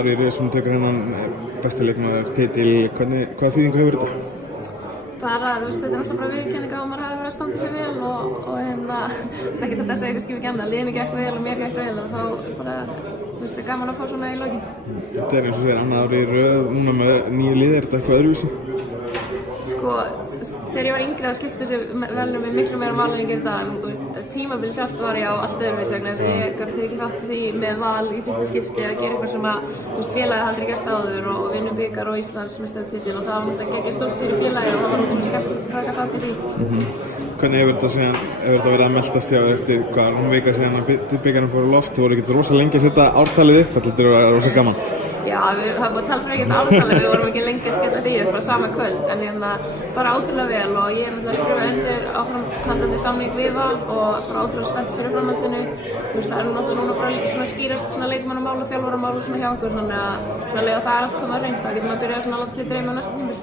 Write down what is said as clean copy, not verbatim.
Ari Riesum tekur hennan besti leikmaður titil, hvaða þýðingu hefur þetta? Bara, þú veist, þetta er náttúrulega bara viðurkenning á að maður hafi verið að standa sig vel og ekki þetta að segja eitthvað skipið ekki annað, liðinu gekk vel og mér gekk vel og þá bara, þú veist, gaman að fá svona í lokin. Þetta er eins og þeir annað ári í röð, núna með 9 liði, er þetta eitthvað öðruvísi? Sko, þegar ég var yngri þá skiptu þessi velum við miklu meira Val en ég gerir í dag. Þú veist, tímabilið sjálft var ég á allt öðruvísi vegna þess að ég gat tekið þátt í því með Val í fyrsta skipti að gera eitthvað sem að, þú veist, félagið hafði aldrei gert áður og vinna bikar og Íslandsmeistaratitil og það var náttúrulega geggja stórt fyrir félagið og það var útrúlega skemmtilegt að taka þátt í því. Hvernig hefur þetta verið að meldast hjá eftir hvað vika síðan að bikarinn fór á loft? Þú voru ekkert rosa lengi að setja ártalið upp, þetta er rosa gaman. Já, það er búið að tala svo ekkert ártalið, við vorum ekki lengi að skella því upp bara sama kvöld en bara ótrúlega vel og ég er náttúrulega að skrifa undir áframhaldandi samning við Val og bara ótrúlega spennt fyrir framhaldinu. Þú veist, það er náttúrulega núna bara svona skýrast svona leikmannamál og þjálfaramál og svona hjá okkur þannig að svona leið og það er allt komið að hreint, þá getur maður að byrja að láta sig dreyma næsta tímabil.